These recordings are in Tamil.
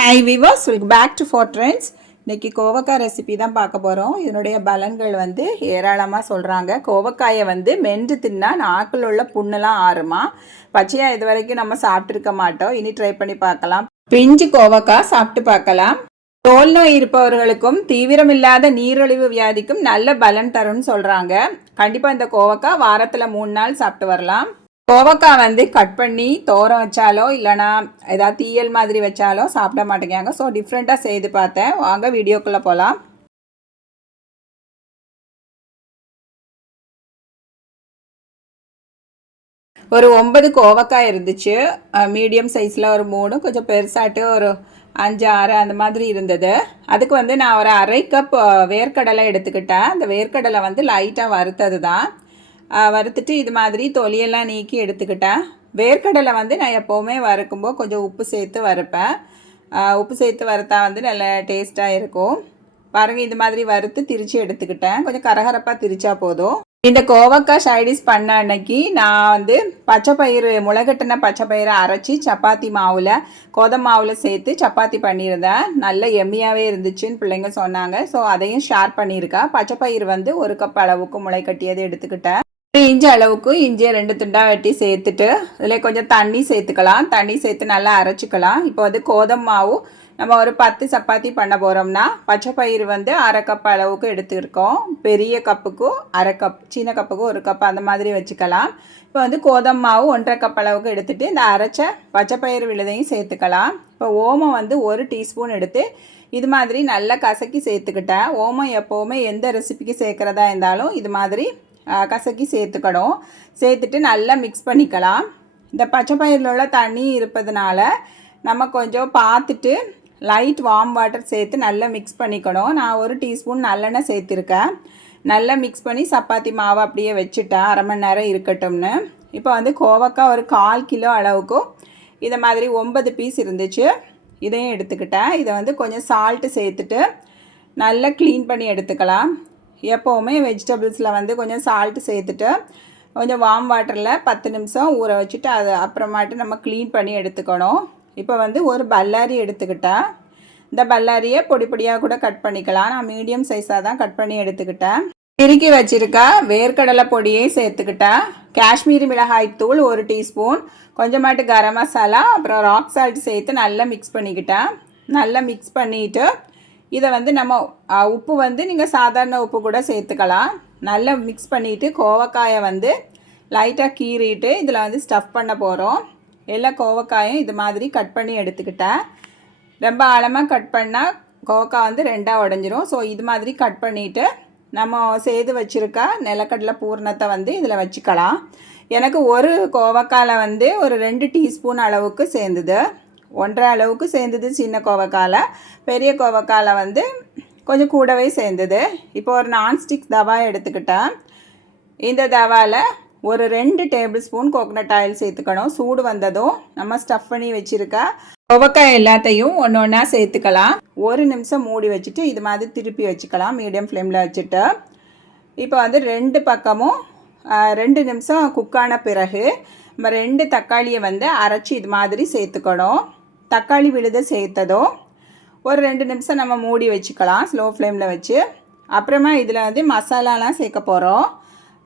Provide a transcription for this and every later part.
Hi Vilas welcome back to four trends இன்னைக்கு கோவக்காய் ரெசிபி தான் பார்க்க போகிறோம் இதனுடைய பலன்கள் வந்து ஏராளமாக சொல்கிறாங்க கோவக்காயை வந்து மென்று தின்னா நாக்கில் உள்ள புண்ணெல்லாம் ஆறுமா? பச்சையாக இது வரைக்கும் நம்ம சாப்பிட்ருக்க மாட்டோம். இனி ட்ரை பண்ணி பார்க்கலாம். பிஞ்சு கோவக்காய் சாப்பிட்டு பார்க்கலாம். தோல் நோய் இருப்பவர்களுக்கும் தீவிரமில்லாத நீரிழிவு வியாதிக்கும் நல்ல பலன் தரும்னு சொல்கிறாங்க கண்டிப்பாக இந்த கோவக்காய் வாரத்தில் மூணு நாள் சாப்பிட்டு வரலாம். கோவக்காய் வந்து கட் பண்ணி தோரம் வச்சாலோ இல்லைனா ஏதாவது தீயல் மாதிரி வச்சாலோ சாப்பிட மாட்டேங்காங்க ஸோ டிஃப்ரெண்ட்டாக செய்து பார்த்தேன். வாங்க வீடியோக்குள்ளே போகலாம் ஒரு ஒன்பது கோவக்காய் இருந்துச்சு. மீடியம் சைஸில் ஒரு மூணு கொஞ்சம் பெருசாட்டு ஒரு அஞ்சு ஆறு அந்த மாதிரி இருந்தது. அதுக்கு வந்து நான் ஒரு அரை கப் வேர்க்கடலை எடுத்துக்கிட்டேன். அந்த வேர்க்கடலை வந்து லைட்டாக வறுத்தது தான் வறுத்துட்டு இது மாதிரி தொலியெல்லாம் நீக்கி எடுத்துக்கிட்டேன். வேர்க்கடலை வந்து நான் எப்போவுமே வறுக்கும்போது கொஞ்சம் உப்பு சேர்த்து வறுப்பேன். உப்பு சேர்த்து வறுத்தா வந்து நல்ல டேஸ்ட்டாக இருக்கும். பாருங்கள் இது மாதிரி வறுத்து திரித்து எடுத்துக்கிட்டேன். கொஞ்சம் கரகரப்பாக திரிச்சா போதும். இந்த கோவக்காய் சைடிஸ் பண்ண அன்னைக்கு நான் வந்து பச்சை பயிறு முளைகட்டின பச்சை பயிரை அரைச்சி சப்பாத்தி மாவில் கோதம் மாவில் சேர்த்து சப்பாத்தி பண்ணியிருந்தேன். நல்ல எம்மியாகவே இருந்துச்சுன்னு பிள்ளைங்க சொன்னாங்க. ஸோ அதையும் ஷேர் பண்ணியிருக்கேன் பச்சை பயிர் வந்து ஒரு கப் அளவுக்கு முளை கட்டியதை எடுத்துக்கிட்டேன். இஞ்சி அளவுக்கு இஞ்சியை ரெண்டு துண்டாக வெட்டி சேர்த்துட்டு இதில் கொஞ்சம் தண்ணி சேர்த்துக்கலாம். தண்ணி சேர்த்து நல்லா அரைச்சிக்கலாம். இப்போ வந்து கோதம் மாவு நம்ம ஒரு பத்து சப்பாத்தி பண்ண போகிறோம்னா பச்சை பயிர் வந்து அரை கப் அளவுக்கு எடுத்துருக்கோம். பெரிய கப்புக்கும் அரை கப் சின்ன கப்புக்கும் ஒரு கப் அந்த மாதிரி வச்சுக்கலாம். இப்போ வந்து கோதம் மாவு ஒன்றரை கப் அளவுக்கு எடுத்துகிட்டு இந்த அரைச்ச பச்சை பயிர் விழுதையும் சேர்த்துக்கலாம். இப்போ ஓமம் வந்து ஒரு டீஸ்பூன் எடுத்து இது மாதிரி நல்லா கசக்கி சேர்த்துக்கிட்டேன். ஓமம் எப்போவுமே எந்த ரெசிபிக்கு சேர்க்குறதா இருந்தாலும் இது மாதிரி கசக்கி சேர்த்துக்கணும். சேர்த்துட்டு நல்லா மிக்ஸ் பண்ணிக்கலாம். இந்த பச்சை பயிரில் உள்ள தண்ணி இருப்பதுனால நம்ம கொஞ்சம் பார்த்துட்டு லைட் வார்ம் வாட்டர் சேர்த்து நல்லா மிக்ஸ் பண்ணிக்கணும். நான் ஒரு டீஸ்பூன் நல்லெண்ணெய் சேர்த்துருக்கேன். நல்லா மிக்ஸ் பண்ணி சப்பாத்தி மாவை அப்படியே வச்சுட்டேன். அரை மணி நேரம் இருக்கட்டும்னு. இப்போ வந்து கோவக்காய் ஒரு கால் கிலோ அளவுக்கும் இதை மாதிரி ஒன்பது பீஸ் இருந்துச்சு. இதையும் எடுத்துக்கிட்டேன். இதை வந்து கொஞ்சம் சால்ட்டு சேர்த்துட்டு நல்லா க்ளீன் பண்ணி எடுத்துக்கலாம். எப்போவுமே வெஜிடபிள்ஸில் வந்து கொஞ்சம் சால்ட்டு சேர்த்துட்டு கொஞ்சம் வார்ம் வாட்டரில் பத்து நிமிஷம் ஊற வச்சுட்டு அதை அப்புறமாட்டு நம்ம க்ளீன் பண்ணி எடுத்துக்கணும். இப்போ வந்து ஒரு பல்லாரி எடுத்துக்கிட்டேன். இந்த பல்லாரியை பொடி பொடியாக கூட கட் பண்ணிக்கலாம். நான் மீடியம் சைஸாக தான் கட் பண்ணி எடுத்துக்கிட்டேன். திருக்கி வச்சுருக்க வேர்க்கடலை பொடியை சேர்த்துக்கிட்டேன். காஷ்மீரி மிளகாய் தூள் ஒரு டீஸ்பூன் கொஞ்சமாட்டு கரம் மசாலா அப்புறம் ராக் சால்ட் சேர்த்து நல்லா மிக்ஸ் பண்ணிக்கிட்டேன். நல்லா மிக்ஸ் பண்ணிவிட்டு இதை வந்து நம்ம உப்பு வந்து நீங்கள் சாதாரண உப்பு கூட சேர்த்துக்கலாம். நல்லா மிக்ஸ் பண்ணிவிட்டு கோவக்காயை வந்து லைட்டாக கீறிட்டு இதில் வந்து ஸ்டஃப் பண்ண போகிறோம் எல்லா கோவக்காயும் இது மாதிரி கட் பண்ணி எடுத்துக்கிட்டேன். ரொம்ப ஆழமாக கட் பண்ணால் கோவக்காய் வந்து ரெண்டாக உடஞ்சிரும். ஸோ இது மாதிரி கட் பண்ணிவிட்டு நம்ம செய்து வச்சுருக்க நிலக்கடலை பூர்ணத்தை வந்து இதில் வச்சுக்கலாம். எனக்கு ஒரு கோவக்காயில் வந்து ஒரு ரெண்டு டீஸ்பூன் அளவுக்கு சேர்ந்தது. ஒன்றரை அளவுக்கு சேர்ந்தது சின்ன கோவக்காயில் பெரிய கோவக்காயில் வந்து கொஞ்சம் கூடவே சேர்ந்தது. இப்போ ஒரு நான்ஸ்டிக் தவா எடுத்துக்கிட்டேன். இந்த தவாவில் ஒரு ரெண்டு டேபிள் ஸ்பூன் கோகனட் ஆயில் சேர்த்துக்கணும். சூடு வந்ததும் நம்ம ஸ்டஃப் பண்ணி வச்சுருக்க கோவக்காய் எல்லாத்தையும் ஒன்று ஒன்றா சேர்த்துக்கலாம். ஒரு நிமிஷம் மூடி வச்சுட்டு இது மாதிரி திருப்பி வச்சுக்கலாம். மீடியம் ஃப்ளேமில் வச்சுட்டு. இப்போ வந்து ரெண்டு பக்கமும் ரெண்டு நிமிஷம் குக்கான பிறகு நம்ம ரெண்டு தக்காளியை வந்து அரைச்சி இது மாதிரி சேர்த்துக்கணும். தக்காளி விழுதை சேர்த்ததும் ஒரு ரெண்டு நிமிஷம் நம்ம மூடி வச்சுக்கலாம் ஸ்லோ ஃப்ளேமில் வச்சு. அப்புறமா இதில் வந்து மசாலாலாம் சேர்க்க போகிறோம்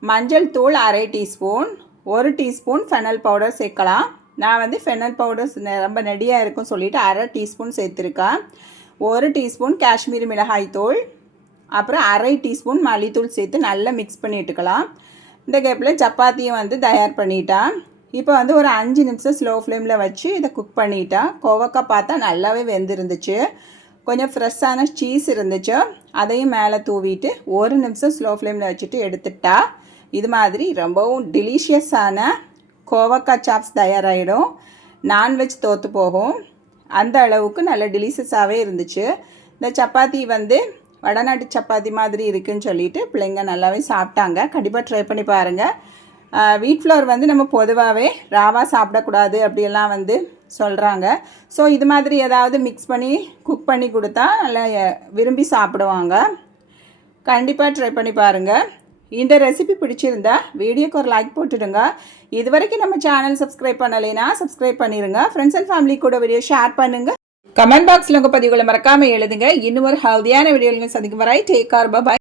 மஞ்சள் தூள் அரை டீஸ்பூன் ஒரு டீஸ்பூன் ஃபெனல் பவுடர் சேர்க்கலாம். நான் வந்து ஃபெனல் பவுடர் ரொம்ப நெடியாக இருக்கும் சொல்லிவிட்டு அரை டீஸ்பூன் சேர்த்துருக்கேன். ஒரு டீஸ்பூன் காஷ்மீரி மிளகாய் தூள் அப்புறம் அரை டீஸ்பூன் மல்லித்தூள் சேர்த்து நல்லா மிக்ஸ் பண்ணிட்டுக்கலாம் இந்த கேப்பில் சப்பாத்தியும் வந்து தயார் பண்ணிட்டேன். இப்போ வந்து ஒரு அஞ்சு நிமிஷம் ஸ்லோ ஃப்ளேமில் வச்சு இதை குக் பண்ணிட்டேன் கோவக்காய் பார்த்தா நல்லாவே வெந்திருந்துச்சு. கொஞ்சம் ஃப்ரெஷ்ஷான சீஸ் இருந்துச்சு. அதையும் மேலே தூவிட்டு ஒரு நிமிஷம் ஸ்லோ ஃப்ளேமில் வச்சுட்டு எடுத்துட்டா இது மாதிரி ரொம்பவும் டெலிஷியஸான கோவக்காய் சாப்ஸ் தயாராகிடும் நான்வெஜ் தோற்று போகும். அந்த அளவுக்கு நல்ல டெலிஷியஸாகவே இருந்துச்சு. இந்த சப்பாத்தி வந்து வடநாட்டு சப்பாத்தி மாதிரி இருக்குதுன்னு சொல்லிட்டு பிள்ளைங்க நல்லாவே சாப்பிட்டாங்க. கண்டிப்பாக ட்ரை பண்ணி பாருங்கள் வீட் ஃப்ளவர் வந்து நம்ம பொதுவாகவே ராவாக சாப்பிடக்கூடாது அப்படியெல்லாம் வந்து சொல்கிறாங்க ஸோ இது மாதிரி ஏதாவது மிக்ஸ் பண்ணி குக் பண்ணி கொடுத்தா நல்லா விரும்பி சாப்பிடுவாங்க. கண்டிப்பாக ட்ரை பண்ணி பாருங்கள் இந்த ரெசிபி பிடிச்சிருந்தா வீடியோக்கு ஒரு லைக் போட்டுடுங்க. இது வரைக்கும் நம்ம சேனல் சப்ஸ்கிரைப் பண்ணலைன்னா சப்ஸ்கிரைப் பண்ணிடுங்க ஃப்ரெண்ட்ஸ் அண்ட் ஃபேமிலி கூட வீடியோ ஷேர் பண்ணுங்கள் கமெண்ட் பாக்ஸில் உங்கள் பதிவுகளை மறக்காமல் எழுதுங்க. இன்னும் ஒரு ஹெல்தியான வீடியோவில் சந்திக்கும் வரை டேக் கார் பாய்